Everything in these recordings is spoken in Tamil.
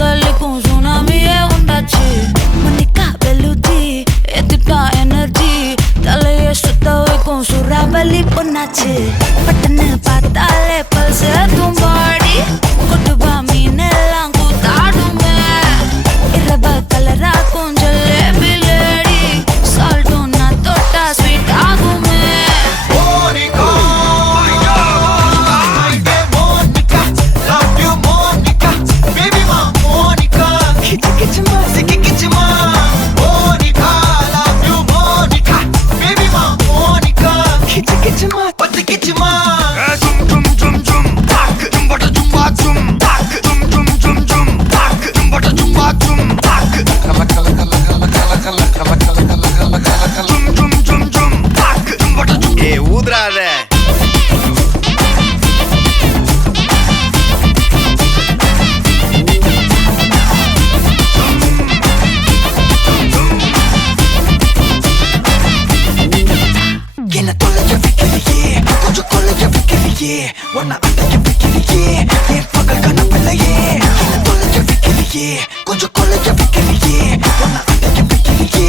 கொந்தளிக்கும் சுனாமியே உண்டாச்சு. மணிக்கா வெளுத்தி எத்துட்டா எனர்ஜி, தலைய சுத்த வைக்கும் சுறாவளி பொண்ணாச்சு. பட்டன்னு பார்த்தாலே பல்ஸ் தும்பாடி, கொட்டுவா மீனெல்லாம் கூத்தாடுமே. இரவ கலராக்கும் ஜல்லேபி லேடி, சால்ட்டும் நான் தொட்டா ஸ்வீட் ஆகுமே. உன்னை அடைக்க வைக்கிறியே என் பகல் கனவில்லையே. என்ன தொலைக்க வைக்கிறியே, கொஞ்சம் கொலைக்க வைக்கிறியே. உன்னை அடைக்க வைக்கிறியே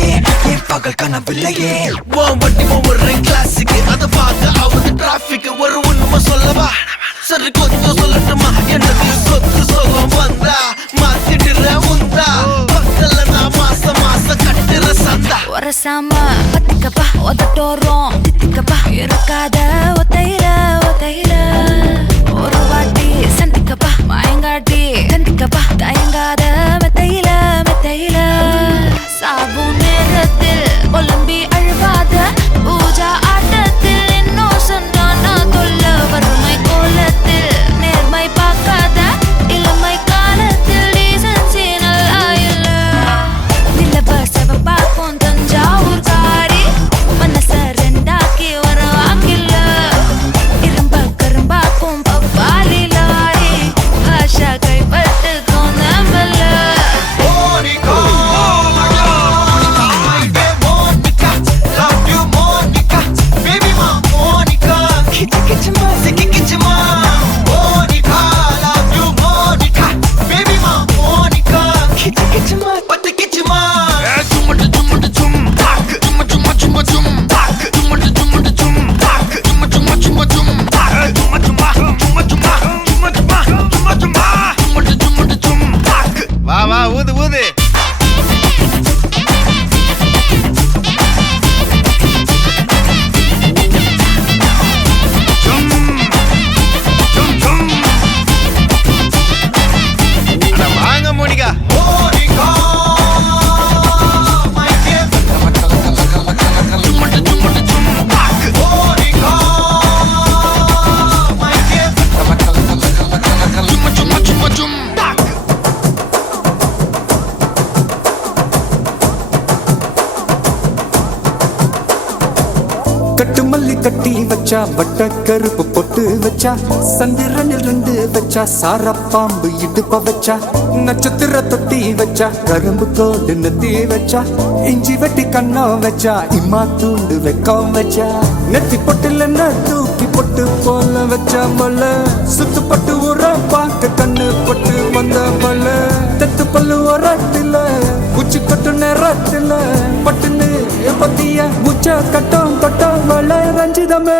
என் பகல் கனவில்லையே. வண்டி ஒவ்வொரு கிளாஸுக்கு அதை பார்க்க ஆகுது டிராபிக். ஒரு உண்மை சொல்லவா, சரி கொஞ்சம் சொல்லட்டுமா? என்னது சொத்து சொகம் வந்தா மாத்திடுற உந்தா, பக்கல நான் மாசம் மாசம் கட்டுற சந்தா. ஒரசாம பத்திக்கப்பா ஒதட்டோரம் தித்திக்கப்பா, இருக்காத ஒத்தையில ஒத்தையில. ஒரு வாட்டி சந்திக்கப்பா மயங்காட்டி சந்திக்கப்பா, தயங்காத மெத்தையில மெத்தையில. சாபு நேரத்தில் ஒலம்பி அழுவாத, பூஜா ஆட்டத்தில் இன்னும் சொன்னானா தொல்ல. வறுமை கோலத்தில் நேர்மை பார்க்காத, இளமை காலத்தில் டீசன்சி நல்லா இல்ல. நிலவ செவப்பாக்கும் தஞ்சாவூர் காரி, மனச ரெண்டாக்கி வர வாக்கில்ல. இரும்ப கரும்பாக்கும் பப்பாளி லாரி, ஆஷா கைப்பட்டுக்கும் நம்பல. வா வா ஊது ஊது. வாங்க மோனிகா. கட்டு மல்லி கட்டி வச்சா, வட்ட கருப்பு பொட்டு வச்சா, சந்திரனில் ரெண்டு வச்சா, சாரப்பாம்பு இடுப்ப வச்சா, நட்சத்திர தொட்டி வச்சா, கரும்பு கோடு நெத்தி வச்சா, இஞ்சி வெட்டி கண்ணம் வச்சா, இம்மா தூண்டு வெக்கம் வச்சா, நெத்தி பொட்டுல தூக்கி பொட்டு போல வச்சா மல்ல. சுத்து பட்டு உர பார்க்க கண்ணு பொட்டு வந்த மல்ல. தெத்து பல்லு உரத்துல உச்சி கொட்டு நேரத்துல பட்டுன்னு பத்திய உச்ச கட்டம் கட்டம் வள. ரஞ்சிதமே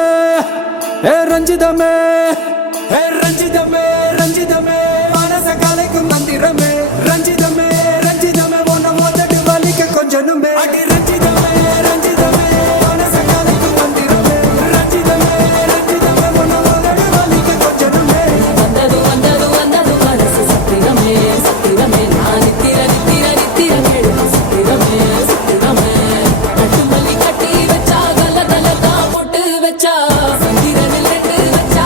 ஏ ரஞ்சிதமே, ஏ ரஞ்சிதமே ரஞ்சிதமே, மனச கலைக்கும் மந்திரமே. ரஞ்சிதமே ரஞ்சிதமே, உன்னை மோதட்டு வலிக்க கொஞ்சனுமே. அடி ரஞ்சிதமே ரஞ்சிதமே, மனச கலைக்கும் மந்திரமே. ரஞ்சிதமே ரஞ்சிதமே, உன்னை மோதட்டு வலிக்க கொஞ்சனுமே. வந்தது வந்தது வந்தது மனசு சத்திரமே சத்திரமே, நான் நித்திர நித்திர நித்திர கேடு சத்திரமே சத்திரமே. கட்டுமல்லி கட்டி வச்சா, கல கல தான் போட்டு வச்சா, சந்திரனில் ரெண்டு வச்சா.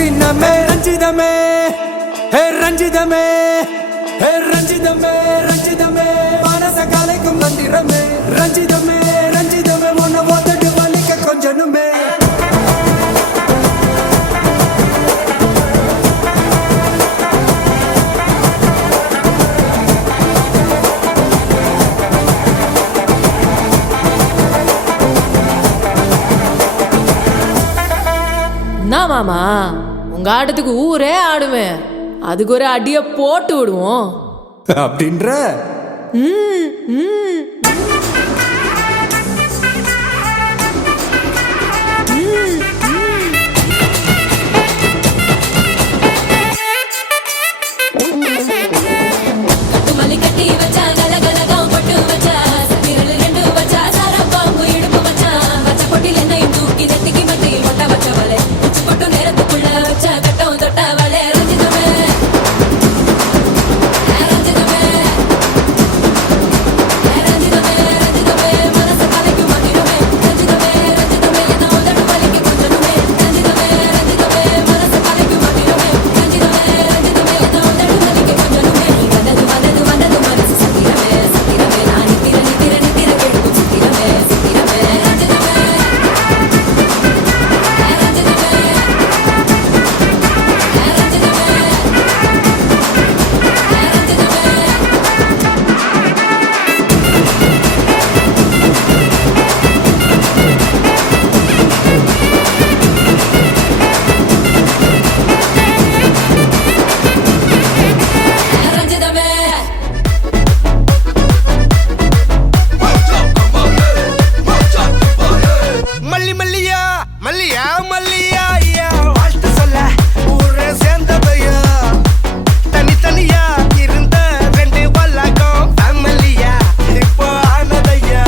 ரத்தினமே ரஞ்சிதமே ஹே ரஞ்சிதமே ஹே ரஞ்சிதமே ரஞ்சிதமே மனச கலைக்கும் மந்திரமே ரஞ்சிதமே ரஞ்சிதமே உன்னை ஓத்தட்டு வலிக்க கொஞ்சனுமே என்ன மாமா உங்க ஆட்டத்துக்கு ஊரே ஆடுவேன், அதுக்கு ஒரு அடிய போட்டு விடுவோம் அப்படின்ற கட்டுமல்லி கட்டி வச்சா கலகலகம் பட்டு வச்சா சத்திரல் ரெண்டு வச்சா சாரப்பாம்பு இடுப்பு வச்சா வச்ச பொட்டில் என்னையும் தூக்கி நெத்திக்கு மட்டியில் ஒட்ட வச்சவளே உச்சி கொட்டும் நேரத்துக்குள்ள வச்ச கட்டம் தொட்டவளே ரஞ்சிதமே ரஞ்சிதமே ரஞ்சிதமே ரஞ்சிதமே மனச கலைக்கும் மந்திரமே ரஞ்சிதமே ரஞ்சிதமே என்ன உதடு வலிக்கு கொஞ்சனுமே ரஞ்சிதமே ரஞ்சிதமே மனச கலைக்கும் மந்திரமே ரஞ்சிதமே ரஞ்சிதமே என்ன உதடு வலிக்கு கொஞ்சனுமே வந்தது வந்தது வந்தது மனசு சத்திரமே சத்திரமே நான் நித்திர நித்திர நித்திர கெடுக்கும் சத்திரமே சத்திரமே ரஞ்சிதமே ரஞ்சிதமே மல்லி மல்லியா மல்லியா மல்லியா ஐயா வாழ்த்து சொல்ல ஊரே சேர்ந்ததையா தனித்தனியா இருந்த ரெண்டு வல்லகம் ஃபேமிலியா இப்போ ஆனதையா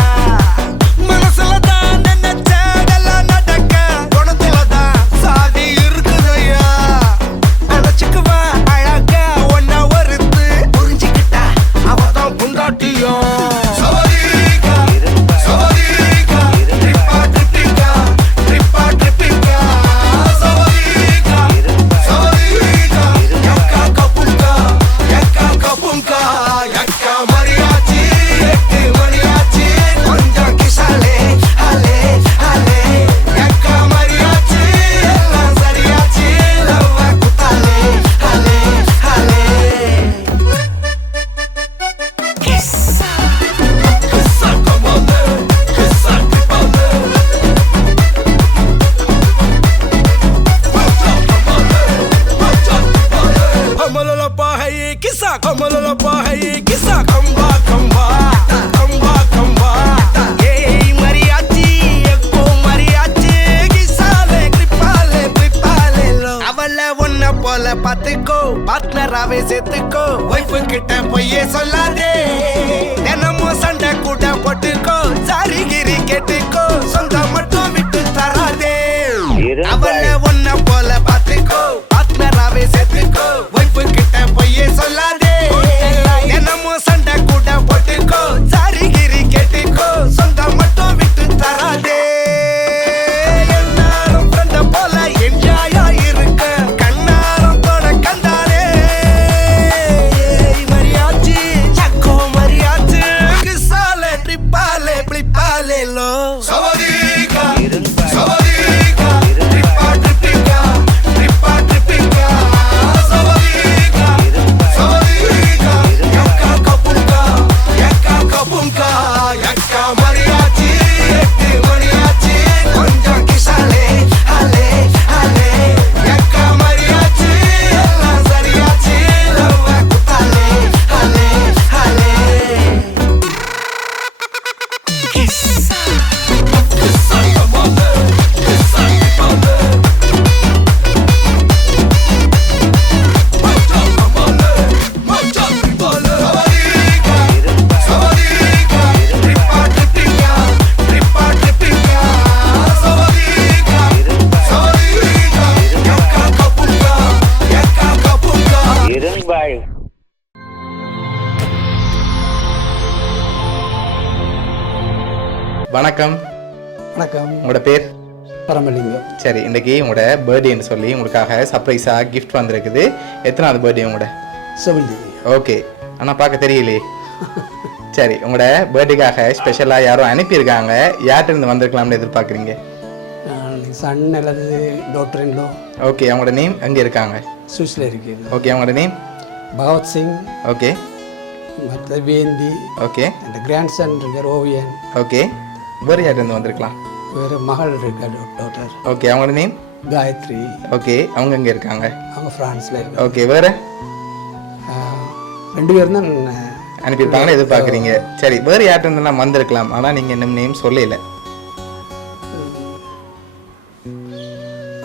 மனசுல தான் நினைச்சதெல்லாம் நடக்க குணத்துல தான் சாதி இருக்குதையா நினைச்சுக்குவா அழகா ஒன்ன ஒருத்து புரிஞ்சுக்கிட்டா அவதான் புண்டாட்டியும் பாத்துக்கோ பார்ட்னராவே சேர்த்துக்கோ வைஃப் கிட்ட பொய்யே சொல்லாதே தினமும் சண்டை கூட போட்டுக்கோ சாரிகிரி கேட்டுக்கோ சொந்தம் மட்டும் விட்டு தராதே அவளை ஒன்ன போல பாத்துக்கோ பார்ட்னராவே சேர்த்துக்கோ வைஃப் கிட்ட பொய்யே சொல்லாதே தினமும் சண்டை கூட போட்டுக்கோ சாரிகிரி கேட்டுக்கோ சொந்தம் மட்டும் விட்டு தராதே எல்லாரும் ஃப்ரெண்ட போல என்ஜாயா இருக்க கண்ணாரம் தொட கண்டாரே மரியாச்சி சக்கோ மரியாச்சி கிசாலே ட்ரிப்பாலே பிளிப்பாலே லோ சவதிகா சவதிகா ட்ரிப்பா ட்ரிப்பிகா ட்ரிப்பா ட்ரிப்பிகா சவதிகா சவதிகா யக்கா கபுங்கா யக்கா மரியாச்சி எட்டு மரியாச்சி கொஞ்சம் கிசாலே ஹலே ஹலே யக்கா மரியாச்சி எல்லாம் சரியாச்சி லவ்வ குத்தாலே ஹலே ஹலே கிசா கிசா கமாலே கிசா கமாலே மச்சா கமாலே மச்சா கமாலே சவதிகா ட்ரிப்பா ட்ரிப்பிகா ட்ரிப்பா ட்ரிப்பிகா சவதிகா சவதிகா யக்கா கபுங்கா இரும்பாள் வணக்கம். வணக்கம். உங்களோட பேர்? பரமலிங்கம். சரி, இன்றைக்கி உங்களோட பர்த்டேன்னு சொல்லி உங்களுக்காக சர்ப்ரைஸாக கிஃப்ட் வந்திருக்குது. எத்தனாவது பர்த்டே உங்களோட? 70. ஓகே, ஆனால் பார்க்க தெரியலையே. சரி, உங்களோட பர்த்டேக்காக ஸ்பெஷலாக யாரும் அனுப்பியிருக்காங்க. யார்கிட்ட இருந்து வந்திருக்கலாம்னு எதிர்பார்க்குறீங்க? சன் அல்லது டாக்டர் இன்லோ. ஓகே, அவங்களோட நேம் எங்கே இருக்காங்க? சுவிஸில் இருக்குது. ஓகே, அவங்களோட நேம்? பகவத் சிங். ஓகே. மற்ற வேந்தி. ஓகே. அந்த கிராண்ட் சன் இருக்கார் ஓவியன். ஓகே. வேறு யார்கிட்ட வந்திருக்கலாம்? வேறு மகள் இருக்கார் டாக்டர். ஓகே, அவங்களோட நேம்? காயத்ரி. ஓகே, அவங்க எங்கே இருக்காங்க? அவங்க ஃப்ரான்ஸில் இருக்காங்க. ஓகே, வேறு 2 பேர் தான் அனுப்பியிருப்பாங்கன்னு எதிர்பார்க்குறீங்க. சரி, வேறு யார்கிட்ட இருந்தெல்லாம் வந்திருக்கலாம், ஆனால் நீங்கள் இன்னும் நேம் சொல்லல.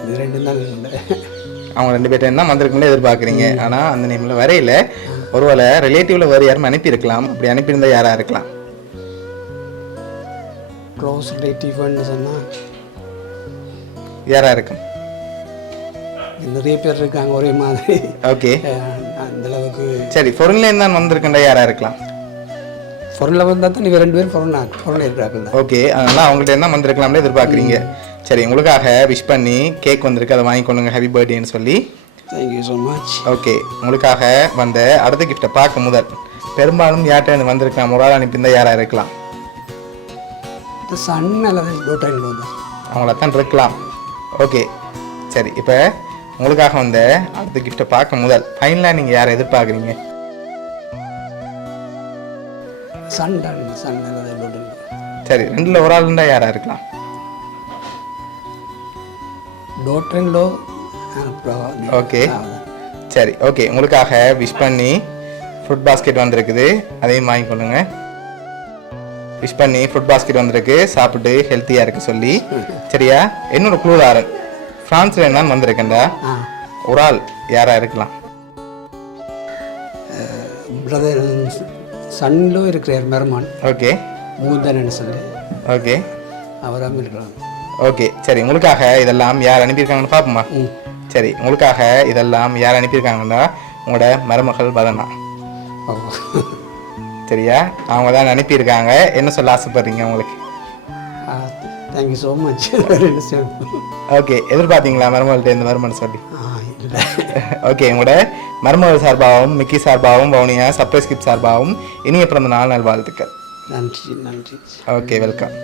இது 2 நாள் இல்லை. அவங்க 2 பேர்ட்ட என்ன வந்திருக்குன்னு எதிர்பார்க்குறீங்க, ஆனால் அந்த நேமில் வரையில. ஒருவேளை ரிலேட்டிவில் வேறு யாரும் அனுப்பியிருக்கலாம். அப்படி அனுப்பியிருந்தா யாராக இருக்கலாம்? க்ளோஸ் ரிலேட்டிவ்னு சொன்னால் யாராக இருக்கும்? நிறைய பேர் இருக்காங்க ஒரே மாதிரி. ஓகே, அந்தளவுக்கு. சரி, ஃபொரின்லேருந்து தான் வந்திருக்கேன்டா யாராக இருக்கலாம்? ஃபொரினில் வந்தால் தான் நீங்கள் 2 பேரும் ஃபொரினில் இருக்கிறாங்க. ஓகே, அதனால் அவங்கள்ட்ட என்ன வந்திருக்கலாம்னு எதிர்பார்க்குறீங்க. சரி, உங்களுக்காக விஷ் பண்ணி கேக் வந்திருக்கு, அதை வாங்கிக்கொண்டுங்க ஹாப்பி பர்த்டேன்னு சொல்லி. Thank you so much. ஓகே, உங்களுக்காக வந்த அடுத்த கிஃப்ட்டை பார்க்க முதல் பெரும்பாலும் யார்கிட்ட வந்திருக்கலாம், ஒரு ஆள் அனுப்பியிருந்தா யாராக இருக்கலாம்? சன் அல்லது டாக்டர் இன்லோ தான். அவங்கள தான் இருக்கலாம். ஓகே, சரி, இப்போ உங்களுக்காக வந்த அடுத்த கிஃப்ட்டை பார்க்க முதல் ஃபைனலாக நீங்கள் யாரை எதிர்பார்க்குறீங்க? சன் அல்லது டாக்டர் இன்லோ. சரி, 2ல் ஒரு ஆள் இருந்தால் யாராக இருக்கலாம்? Doctor in-law. ஓகே, சரி, ஓகே, உங்களுக்காக விஷ் பண்ணி ஃப்ரூட் பாஸ்கெட் வந்திருக்குது, அதையும் வாங்கிக்கொள்ளுங்க. விஷ் பண்ணி ஃப்ரூட் பாஸ்கெட் வந்திருக்கு, சாப்பிட்டு ஹெல்த்தியாக இருக்கு சொல்லி. சரியா? என்னோட குளூதாரன் ஃப்ரான்ஸில் என்னன்னு வந்திருக்கேன்டா, ஒரு ஆள் யாராக இருக்கலாம்? பிரதர் சன்லோ இருக்கிறார் மெர்மான். ஓகே. மூந்தன்னு சொல்லி. ஓகே, அவராக இருக்கலாம். ஓகே, சரி, உங்களுக்காக இதெல்லாம் யார் அனுப்பியிருக்காங்கன்னு பார்ப்போமா? சரி, உங்களுக்காக இதெல்லாம் யார் அனுப்பியிருக்காங்கன்னா உங்களோட மருமகள் வதனா. சரியா? அவங்க தான் அனுப்பியிருக்காங்க. என்ன சொல்ல ஆசைப்படுறீங்க உங்களுக்கு? Thank you so much. ஓகே, எதிர்பார்த்தீங்களா மருமகள்கிட்ட இந்த மருமகன் சொல்லி? இல்லை. ஓகே, உங்களோட மருமகள் சார்பாகவும் மிக்கி சார்பாகவும் வவுனியா சர்ப்ரைஸ் கிஃப்ட் சார்பாகவும் இனிய பிறந்த நாள் நல்வாழ்த்துக்கள். நன்றி. Okay, welcome.